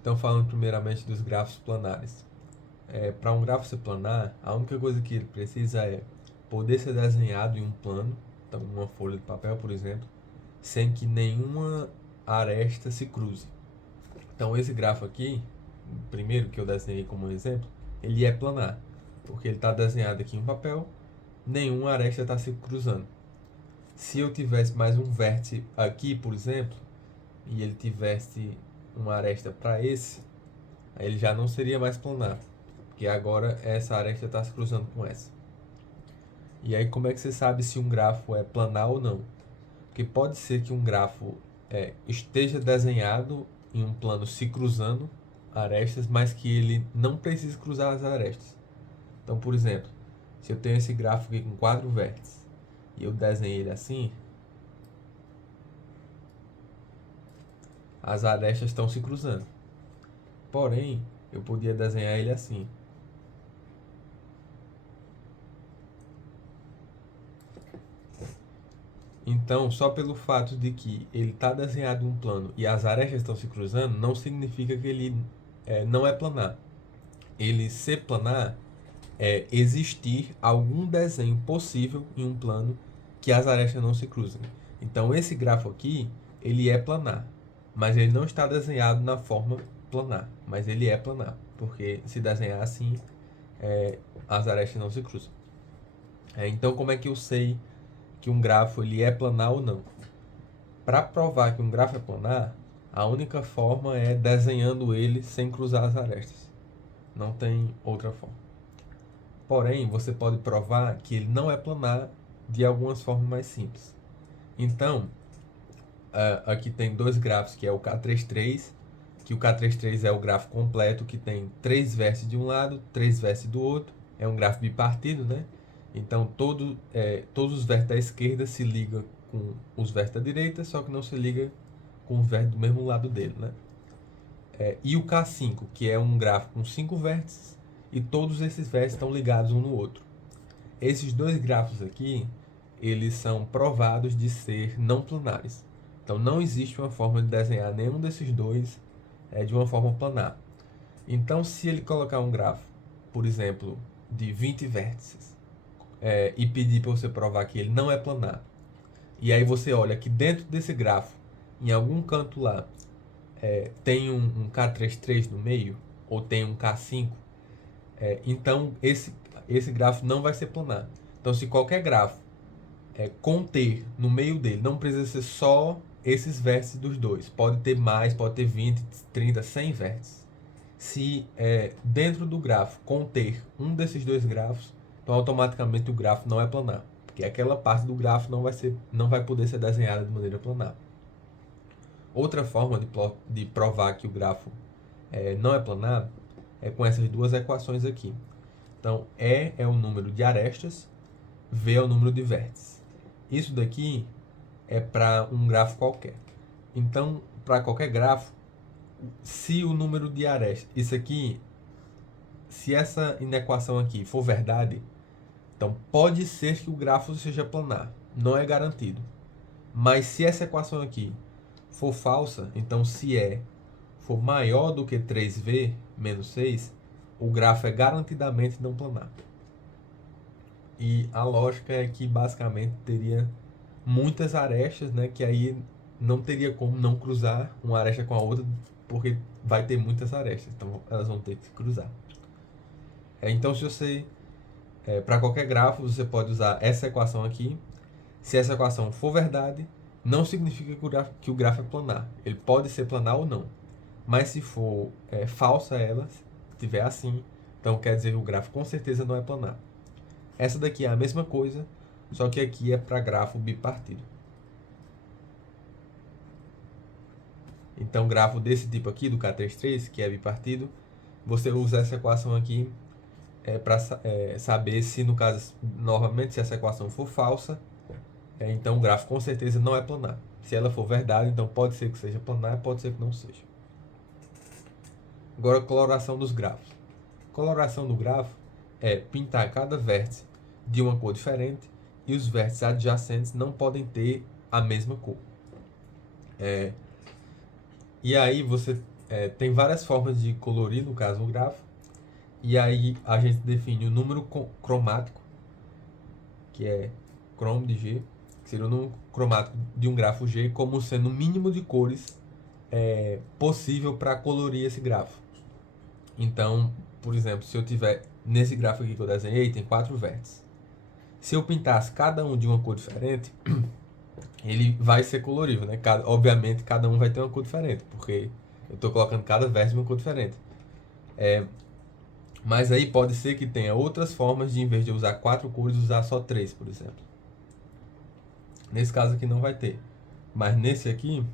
Então, falando primeiramente dos grafos planares. Para um grafo ser planar, a única coisa que ele precisa é poder ser desenhado em um plano, então uma folha de papel, por exemplo, sem que nenhuma aresta se cruze. Então, esse grafo aqui, o primeiro que eu desenhei como exemplo, ele é planar, porque ele está desenhado aqui em um papel, nenhuma aresta está se cruzando. Se eu tivesse mais um vértice aqui, por exemplo, e ele tivesse uma aresta para esse, aí ele já não seria mais planar, porque agora essa aresta está se cruzando com essa. E aí como é que você sabe se um grafo é planar ou não? Porque pode ser que um grafo esteja desenhado em um plano se cruzando arestas, mas que ele não precise cruzar as arestas. Então, por exemplo, se eu tenho esse gráfico aqui com 4 vértices e eu desenhei ele assim, as arestas estão se cruzando. Porém, eu podia desenhar ele assim. Então, só pelo fato de que ele está desenhado em um plano e as arestas estão se cruzando, não significa que ele não é planar. Ele ser planar é existir algum desenho possível em um plano que as arestas não se cruzem. Então, esse grafo aqui, ele é planar, mas ele não está desenhado na forma planar, mas ele é planar, porque se desenhar assim, as arestas não se cruzam. Então, como é que eu sei que um grafo ele é planar ou não? Para provar que um grafo é planar, a única forma é desenhando ele sem cruzar as arestas. Não tem outra forma. Porém, você pode provar que ele não é planar de algumas formas mais simples. Então, aqui tem dois gráficos, que é o K33, que o K33 é o gráfico completo, que tem 3 vértices de um lado, 3 vértices do outro. É um gráfico bipartido, né? Então, todos os vértices da esquerda se ligam com os vértices da direita, só que não se liga com os vértices do mesmo lado dele, né? E o K5, que é um gráfico com 5 vértices, e todos esses vértices estão ligados um no outro. Esses dois gráficos aqui, eles são provados de ser não planares. Então não existe uma forma de desenhar nenhum desses dois de uma forma planar. Então se ele colocar um grafo, por exemplo, de 20 vértices, e pedir para você provar que ele não é planar, e aí você olha que dentro desse grafo, em algum canto lá, tem um K33 no meio, ou tem um K5, então esse gráfico não vai ser planar. Então se qualquer grafo conter no meio dele, não precisa ser só esses vértices dos dois. Pode ter mais, pode ter 20, 30, 100 vértices. Se dentro do grafo conter um desses dois grafos, então automaticamente o grafo não é planar. Porque aquela parte do grafo não vai poder ser desenhada de maneira planar. Outra forma de provar que o grafo não é planar é com essas duas equações aqui. Então, E é o número de arestas, V é o número de vértices. Isso daqui é para um grafo qualquer. Então, para qualquer grafo, se o número de arestas, isso aqui, se essa inequação aqui for verdade, então pode ser que o grafo seja planar, não é garantido. Mas se essa equação aqui for falsa, então se E for maior do que 3V menos 6, o grafo é garantidamente não planar. E a lógica é que basicamente teria muitas arestas, né, que aí não teria como não cruzar uma aresta com a outra, porque vai ter muitas arestas, então elas vão ter que se cruzar. Então, se você, para qualquer grafo, você pode usar essa equação aqui. Se essa equação for verdade, não significa que o grafo é planar. Ele pode ser planar ou não. Mas se for falsa ela, se tiver assim, então quer dizer que o grafo com certeza não é planar. Essa daqui é a mesma coisa, só que aqui é para grafo bipartido. Então, grafo desse tipo aqui, do K33, que é bipartido, você usa essa equação aqui para saber se, no caso, novamente, se essa equação for falsa, então o gráfico com certeza não é planar. Se ela for verdade, então pode ser que seja planar, pode ser que não seja. Agora, coloração dos grafos. Coloração do grafo é pintar cada vértice de uma cor diferente e os vértices adjacentes não podem ter a mesma cor. E aí você tem várias formas de colorir, no caso, o grafo. E aí a gente define o número cromático, que é crom de G, que seria o número cromático de um grafo G, como sendo o mínimo de cores possível para colorir esse grafo. Então, por exemplo, se eu tiver nesse grafo aqui que eu desenhei, tem 4 vértices. Se eu pintasse cada um de uma cor diferente, ele vai ser colorível, né? Obviamente, cada um vai ter uma cor diferente, porque eu estou colocando cada vértice uma cor diferente. Mas aí pode ser que tenha outras formas de, em vez de usar 4 cores, usar só 3, por exemplo. Nesse caso aqui não vai ter. Mas nesse aqui,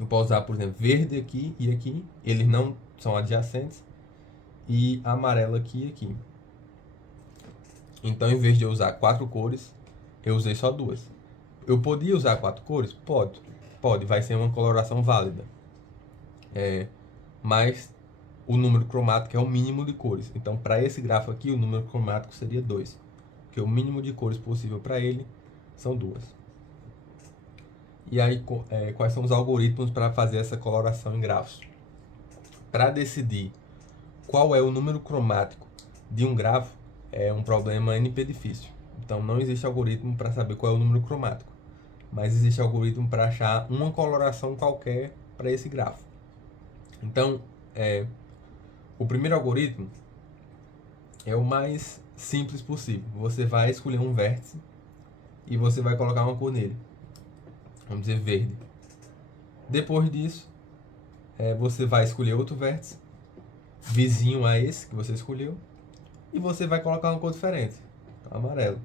eu posso usar, por exemplo, verde aqui e aqui. Eles não são adjacentes. E amarelo aqui e aqui. Então, em vez de eu usar 4 cores, eu usei só 2. Eu podia usar 4 cores? Pode. Pode, vai ser uma coloração válida. Mas o número cromático é o mínimo de cores. Então, para esse grafo aqui, o número cromático seria 2. Porque o mínimo de cores possível para ele são 2. E aí, quais são os algoritmos para fazer essa coloração em grafos? Para decidir qual é o número cromático de um grafo, é um problema NP difícil. Então, não existe algoritmo para saber qual é o número cromático. Mas existe algoritmo para achar uma coloração qualquer para esse grafo. Então, o primeiro algoritmo é o mais simples possível. Você vai escolher um vértice e você vai colocar uma cor nele. Vamos dizer verde. Depois disso, você vai escolher outro vértice, vizinho a esse que você escolheu, e você vai colocar uma cor diferente, amarelo.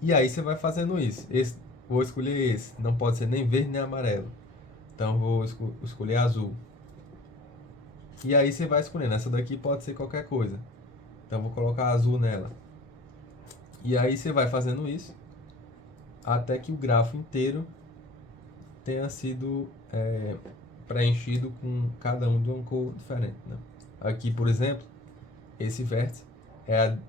E aí você vai fazendo isso. Vou escolher esse, não pode ser nem verde nem amarelo. Então vou escolher azul. E aí você vai escolhendo. Essa daqui pode ser qualquer coisa. Então vou colocar azul nela. E aí você vai fazendo isso até que o grafo inteiro tenha sido preenchido com cada um de uma cor diferente, né? Aqui, por exemplo, esse vértice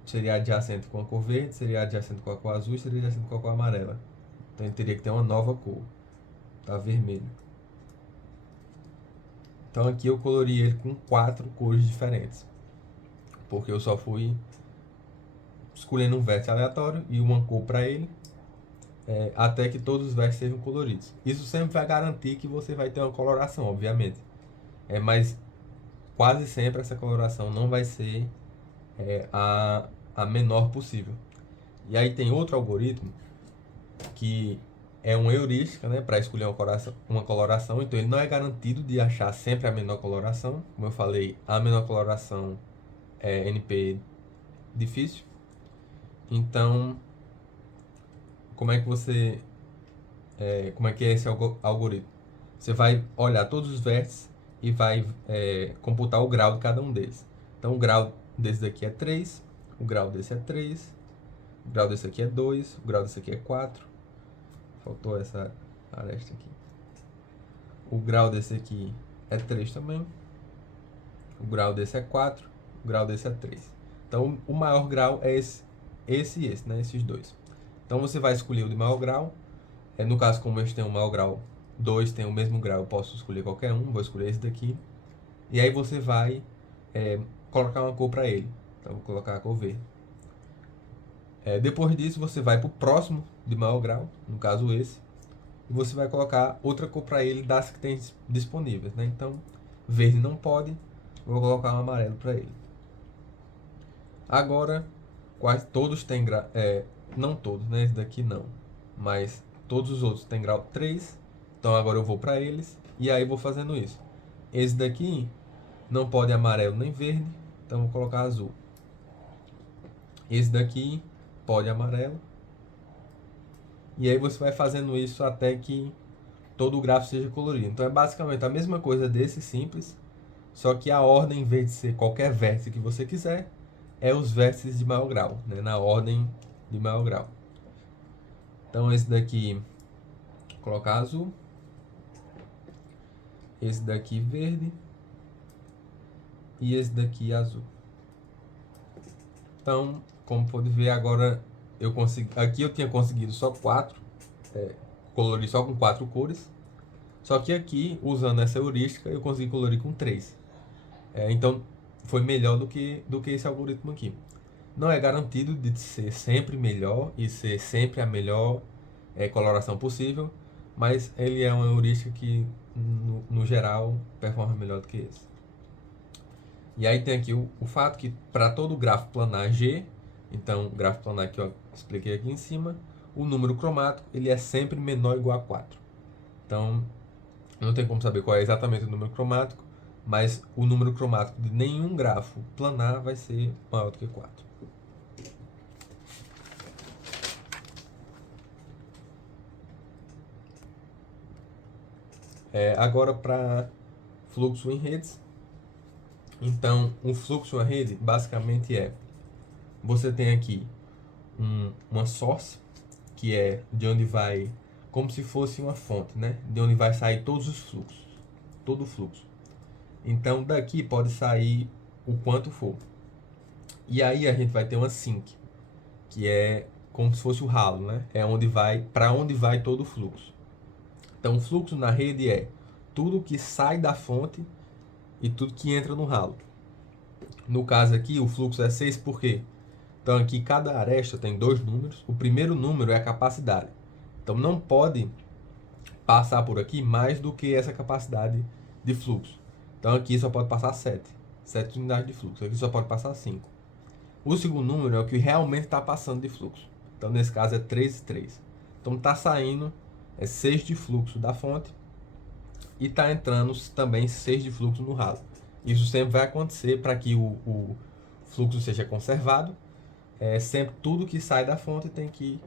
seria adjacente com a cor verde, seria adjacente com a cor azul e seria adjacente com a cor amarela. Então ele teria que ter uma nova cor. Tá vermelho. Então aqui eu colori ele com 4 cores diferentes. Porque eu só fui escolhendo um vértice aleatório e uma cor para ele, até que todos os vértices sejam coloridos. Isso sempre vai garantir que você vai ter uma coloração, obviamente. Mas quase sempre essa coloração não vai ser a menor possível. E aí tem outro algoritmo que é uma heurística, né, para escolher uma coloração. Então ele não é garantido de achar sempre a menor coloração. Como eu falei, a menor coloração é NP difícil. Então, como é que é esse algoritmo? Você vai olhar todos os vértices e vai computar o grau de cada um deles. Então, o grau desse daqui é 3, o grau desse é 3, o grau desse aqui é 2, o grau desse aqui é 4. Faltou essa aresta aqui. O grau desse aqui é 3 também. O grau desse é 4, o grau desse é 3. Então, o maior grau é esse e esse, né? Esses dois. Então, você vai escolher o de maior grau. No caso, como este tem um maior grau, 2 tem o mesmo grau, eu posso escolher qualquer um. Vou escolher esse daqui. E aí você vai colocar uma cor para ele. Então, vou colocar a cor verde. Depois disso, você vai para o próximo de maior grau, no caso esse. E você vai colocar outra cor para ele das que tem disponíveis, né? Então, verde não pode. Vou colocar um amarelo para ele. Agora, quase todos têm grau... não todos, né? Esse daqui não. Mas todos os outros têm grau 3. Então agora eu vou para eles. E aí vou fazendo isso. Esse daqui não pode amarelo nem verde. Então vou colocar azul. Esse daqui pode amarelo. E aí você vai fazendo isso até que todo o gráfico seja colorido. Então é basicamente a mesma coisa desse simples. Só que a ordem, em vez de ser qualquer vértice que você quiser, é os vértices de maior grau, né? Na ordem de maior grau. Então esse daqui, vou colocar azul. Esse daqui verde. E esse daqui azul. Então, como pode ver agora, aqui eu tinha conseguido só 4. colorir só com 4 cores. Só que aqui, usando essa heurística, eu consegui colorir com 3. Então, foi melhor do que esse algoritmo aqui. Não é garantido de ser sempre melhor e ser sempre a melhor coloração possível, mas ele é uma heurística que, no geral, performa melhor do que esse. E aí tem aqui o fato que para todo grafo planar G, então o grafo planar que eu expliquei aqui em cima, o número cromático ele é sempre menor ou igual a 4. Então, não tem como saber qual é exatamente o número cromático, mas o número cromático de nenhum grafo planar vai ser maior do que 4. Agora para fluxo em redes. Então, um fluxo em rede basicamente você tem aqui uma source, que é de onde vai, como se fosse uma fonte, né? De onde vai sair todos os fluxos, todo o fluxo. Então, daqui pode sair o quanto for. E aí a gente vai ter uma sink, que é como se fosse o ralo, né? É onde vai, para onde vai todo o fluxo. Então, o fluxo na rede é tudo que sai da fonte e tudo que entra no ralo. No caso aqui, o fluxo é 6 por quê? Então, aqui cada aresta tem 2 números. O primeiro número é a capacidade. Então, não pode passar por aqui mais do que essa capacidade de fluxo. Então, aqui só pode passar 7. 7 unidades de fluxo. Aqui só pode passar 5. O segundo número é o que realmente está passando de fluxo. Então, nesse caso, é 3 e 3. Então, está saindo 6 de fluxo da fonte e está entrando também 6 de fluxo no ralo. Isso sempre vai acontecer para que o fluxo seja conservado. Sempre tudo que sai da fonte tem que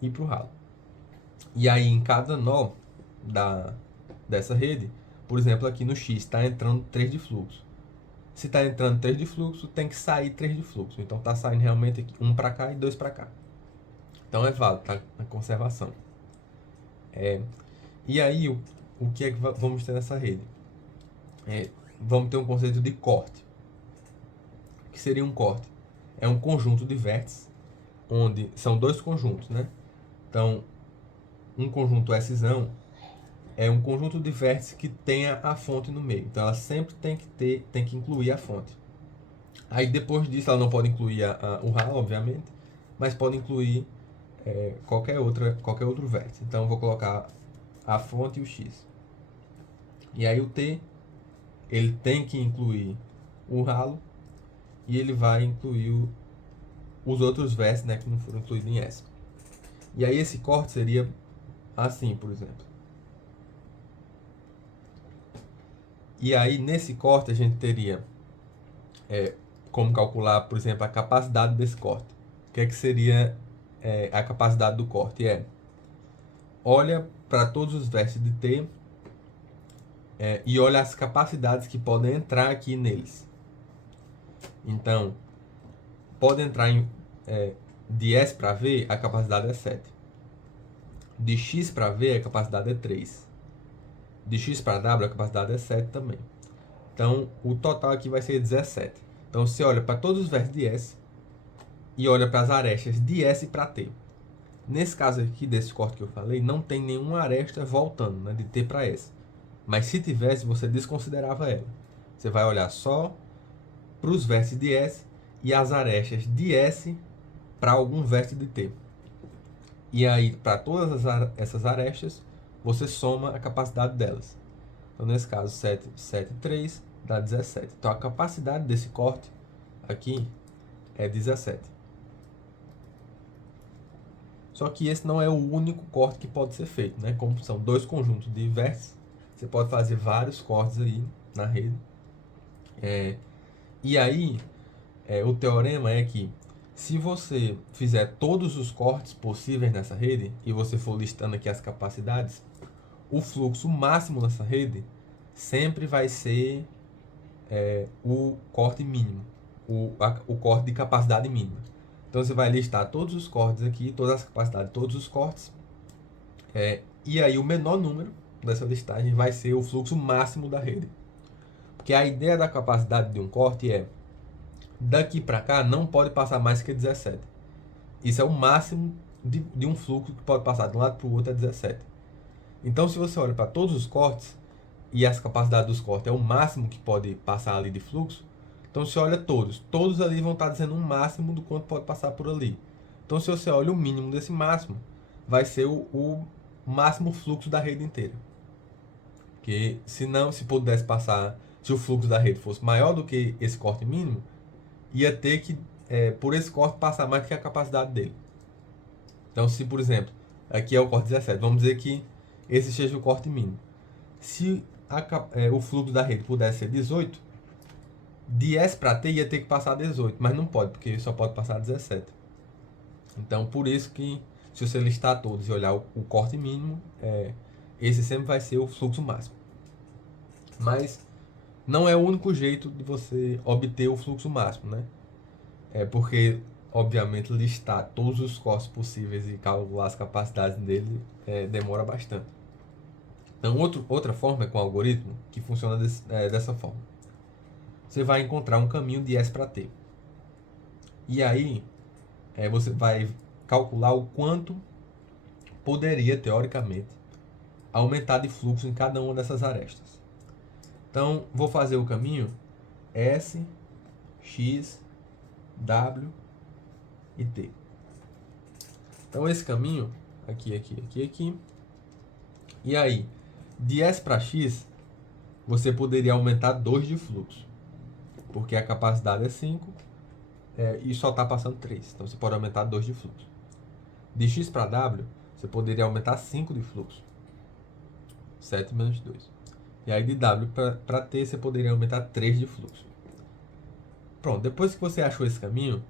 ir para o ralo. E aí, em cada nó dessa rede, por exemplo, aqui no X está entrando 3 de fluxo. Se está entrando 3 de fluxo, tem que sair 3 de fluxo. Então, está saindo realmente aqui, 1 para cá e 2 para cá. Então, é válido, tá na conservação. E aí, o que é que vamos ter nessa rede? Vamos ter um conceito de corte. O que seria um corte? É um conjunto de vértices, onde são 2 conjuntos, né? Então, um conjunto S é um conjunto de vértices que tenha a fonte no meio. Então, ela sempre tem que incluir a fonte. Aí, depois disso, ela não pode incluir o ralo, obviamente, mas pode incluir qualquer outro vértice. Então, eu vou colocar a fonte e o X. E aí, o T, ele tem que incluir o ralo e ele vai incluir os outros vértices, né, que não foram incluídos em S. E aí, esse corte seria assim, por exemplo. E aí, nesse corte, a gente teria como calcular, por exemplo, a capacidade desse corte. O que é que seria a capacidade do corte? Olha para todos os vértices de T e olha as capacidades que podem entrar aqui neles. Então, pode entrar de S para V, a capacidade é 7. De X para V, a capacidade é 3. De X para W, a capacidade é 7 também. Então, o total aqui vai ser 17. Então, você olha para todos os vértices de S e olha para as arestas de S para T. Nesse caso aqui, desse corte que eu falei, não tem nenhuma aresta voltando, né, de T para S. Mas se tivesse, você desconsiderava ela. Você vai olhar só para os vértices de S e as arestas de S para algum vértice de T. E aí, para todas essas arestas, você soma a capacidade delas. Então, nesse caso, 7 e 3 dá 17. Então, a capacidade desse corte aqui é 17. Só que esse não é o único corte que pode ser feito, né? Como são 2 conjuntos de vértices, você pode fazer vários cortes aí na rede. E aí, o teorema é que se você fizer todos os cortes possíveis nessa rede, e você for listando aqui as capacidades, o fluxo máximo nessa rede sempre vai ser o corte mínimo, o corte de capacidade mínima. Então, você vai listar todos os cortes aqui, todas as capacidades, todos os cortes, e aí o menor número dessa listagem vai ser o fluxo máximo da rede. Porque a ideia da capacidade de um corte daqui para cá não pode passar mais que 17. Isso é o máximo de um fluxo que pode passar de um lado para o outro é 17. Então, se você olha para todos os cortes, e as capacidades dos cortes é o máximo que pode passar ali de fluxo, então você olha todos ali vão estar dizendo um máximo do quanto pode passar por ali. Então, se você olha o mínimo desse máximo, vai ser o máximo fluxo da rede inteira. Porque se pudesse passar, se o fluxo da rede fosse maior do que esse corte mínimo, ia ter que, por esse corte, passar mais do que a capacidade dele. Então, se, por exemplo, aqui é o corte 17, vamos dizer que esse seja o corte mínimo. Se o fluxo da rede pudesse ser 18, de S para T ia ter que passar 18, mas não pode, porque só pode passar 17. Então, por isso que, se você listar todos e olhar o corte mínimo, esse sempre vai ser o fluxo máximo. Mas não é o único jeito de você obter o fluxo máximo, né? Porque, obviamente, listar todos os cortes possíveis e calcular as capacidades dele demora bastante. Então, outra forma é com o algoritmo que funciona dessa forma. Você vai encontrar um caminho de S para T. E aí, você vai calcular o quanto poderia, teoricamente, aumentar de fluxo em cada uma dessas arestas. Então, vou fazer o caminho S, X, W e T. Então, esse caminho, aqui. E aí, de S para X, você poderia aumentar 2 de fluxo. Porque a capacidade é 5 e só está passando 3. Então, você pode aumentar 2 de fluxo. De X para W, você poderia aumentar 5 de fluxo. 7 menos 2. E aí de W para T você poderia aumentar 3 de fluxo. Pronto, depois que você achou esse caminho,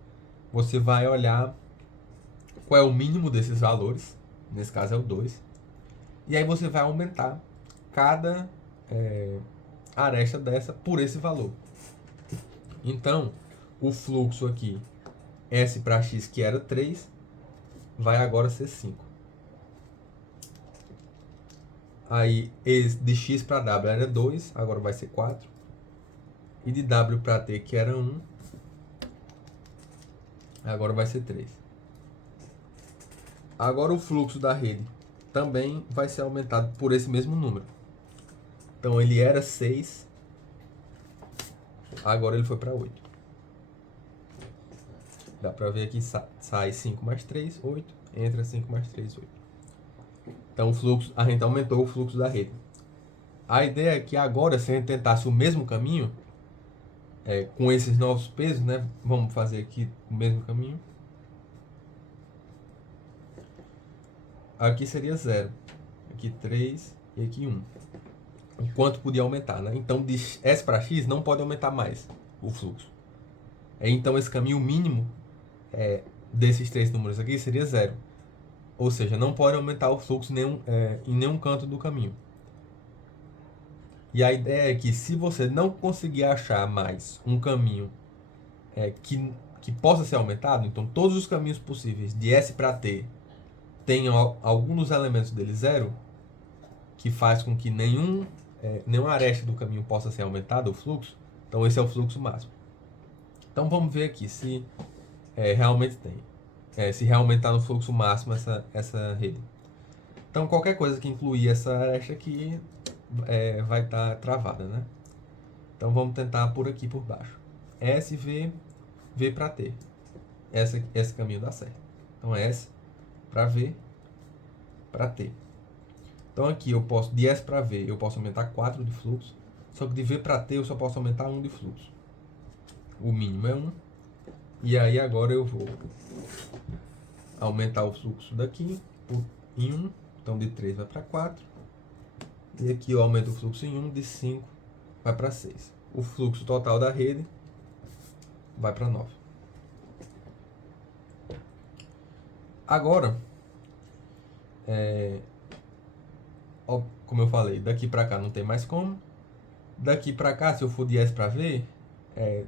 você vai olhar qual é o mínimo desses valores. Nesse caso é o 2. E aí você vai aumentar cada aresta dessa por esse valor. Então, o fluxo aqui, S para X, que era 3, vai agora ser 5. Aí, de X para W era 2, agora vai ser 4. E de W para T, que era 1, agora vai ser 3. Agora o fluxo da rede também vai ser aumentado por esse mesmo número. Então ele era 6, agora ele foi para 8. Dá para ver aqui, sai 5 mais 3, 8. Entra 5 mais 3, 8. Então a gente aumentou o fluxo da rede. A ideia é que agora, se a gente tentasse o mesmo caminho, com esses novos pesos, né? Vamos fazer aqui o mesmo caminho. Aqui seria 0. Aqui 3 e aqui 1. O quanto podia aumentar, né? Então, de S para X não pode aumentar mais o fluxo. Então, esse caminho mínimo desses 3 números aqui seria 0. Ou seja, não pode aumentar o fluxo em nenhum canto do caminho. E a ideia é que se você não conseguir achar mais um caminho que possa ser aumentado, então todos os caminhos possíveis de S para T tenham algum dos elementos dele 0, que faz com que nenhuma aresta do caminho possa ser aumentada, o fluxo, então esse é o fluxo máximo. Então vamos ver aqui se realmente tem. Se realmente está no fluxo máximo essa rede. Então qualquer coisa que incluir essa aresta aqui vai estar travada, né? Então vamos tentar por aqui por baixo. S, V, V para T. Esse caminho dá certo. Então S para V para T. Então aqui eu posso, de S para V, eu posso aumentar 4 de fluxo. Só que de V para T eu só posso aumentar 1 de fluxo. O mínimo é 1. E aí agora eu vou aumentar o fluxo daqui em 1. Então de 3 vai para 4. E aqui eu aumento o fluxo em 1, de 5 vai para 6. O fluxo total da rede vai para 9. Agora, como eu falei, daqui para cá não tem mais como. Daqui para cá, se eu for de S para V,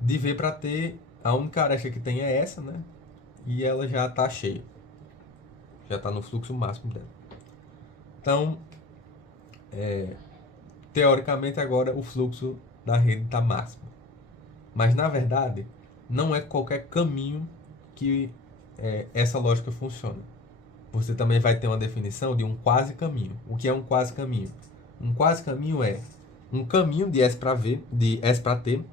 de V para T, a única aresta que tem é essa, né? E ela já está cheia. Já está no fluxo máximo dela. Então, teoricamente agora o fluxo da rede está máximo. Mas na verdade, não é qualquer caminho que essa lógica funciona. você também vai ter uma definição de um quase caminho. O que é um quase caminho? Um quase caminho é um caminho de S para V, de S para T,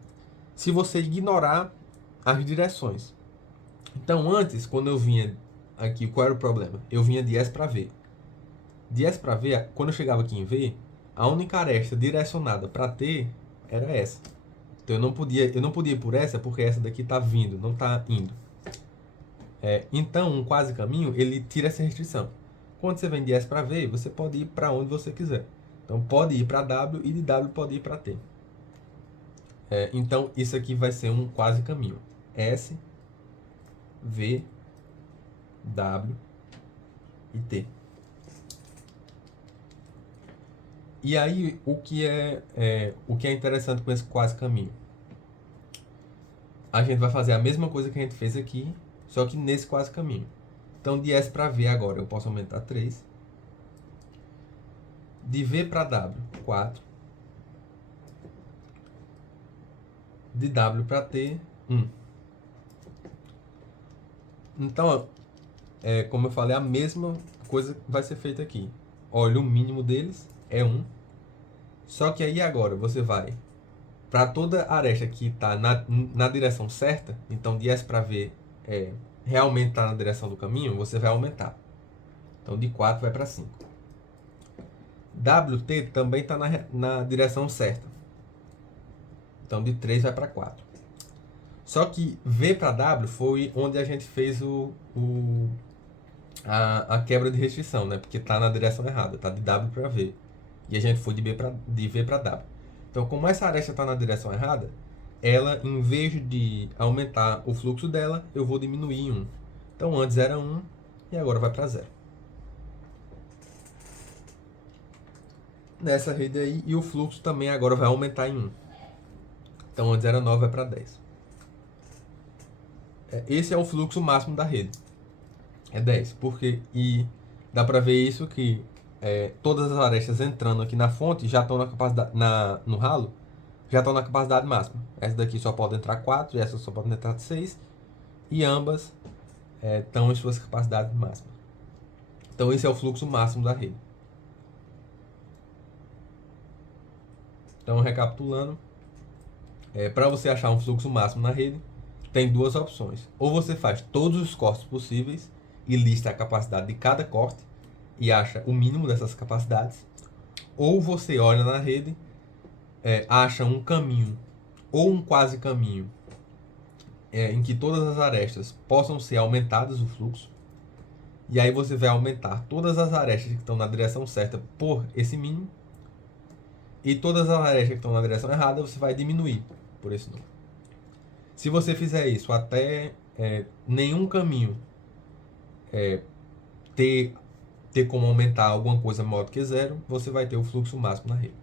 se você ignorar as direções. Então, antes, quando eu vinha aqui, qual era o problema? Eu vinha de S para V. De S para V, quando eu chegava aqui em V, a única aresta direcionada para T era essa. Então, eu não podia ir por essa, porque essa daqui está vindo, não está indo. Então, um quase caminho, ele tira essa restrição. Quando você vem de S para V, você pode ir para onde você quiser. Então, pode ir para W e de W pode ir para T. Então, isso aqui vai ser um quase caminho. S, V, W e T. E aí, o que é interessante com esse quase caminho? A gente vai fazer a mesma coisa que a gente fez aqui, só que nesse quase caminho. Então, de S para V agora, eu posso aumentar 3. De V para W, 4. De W para T, 1. Então, como eu falei, a mesma coisa vai ser feita aqui. Olha, o mínimo deles é 1. Só que aí agora você vai para toda aresta que está na direção certa, então de S para V realmente está na direção do caminho, você vai aumentar. Então de 4 vai para 5. WT também está na direção certa. Então de 3 vai para 4. Só que V para W foi onde a gente fez a quebra de restrição, né? Porque está na direção errada, está de W para V. E a gente foi de V para W. Então, como essa aresta está na direção errada, ela, em vez de aumentar o fluxo dela, eu vou diminuir em 1. Então, antes era 1 e agora vai para 0. Nessa rede aí, e o fluxo também agora vai aumentar em 1. Então, antes era 9, vai para 10. Esse é o fluxo máximo da rede. É 10. Porque, e dá para ver isso que todas as arestas entrando aqui na fonte já estão na capacidade, no ralo, já estão na capacidade máxima. Essa daqui só pode entrar 4 e essa só pode entrar 6. E ambas estão em suas capacidades máximas. Então esse é o fluxo máximo da rede. Então recapitulando, para você achar um fluxo máximo na rede, tem duas opções. Ou você faz todos os cortes possíveis e lista a capacidade de cada corte e acha o mínimo dessas capacidades. Ou você olha na rede, acha um caminho ou um quase caminho em que todas as arestas possam ser aumentadas o fluxo. E aí você vai aumentar todas as arestas que estão na direção certa por esse mínimo. E todas as arestas que estão na direção errada você vai diminuir por esse número. Se você fizer isso até nenhum caminho ter como aumentar alguma coisa maior do que 0, você vai ter o fluxo máximo na rede.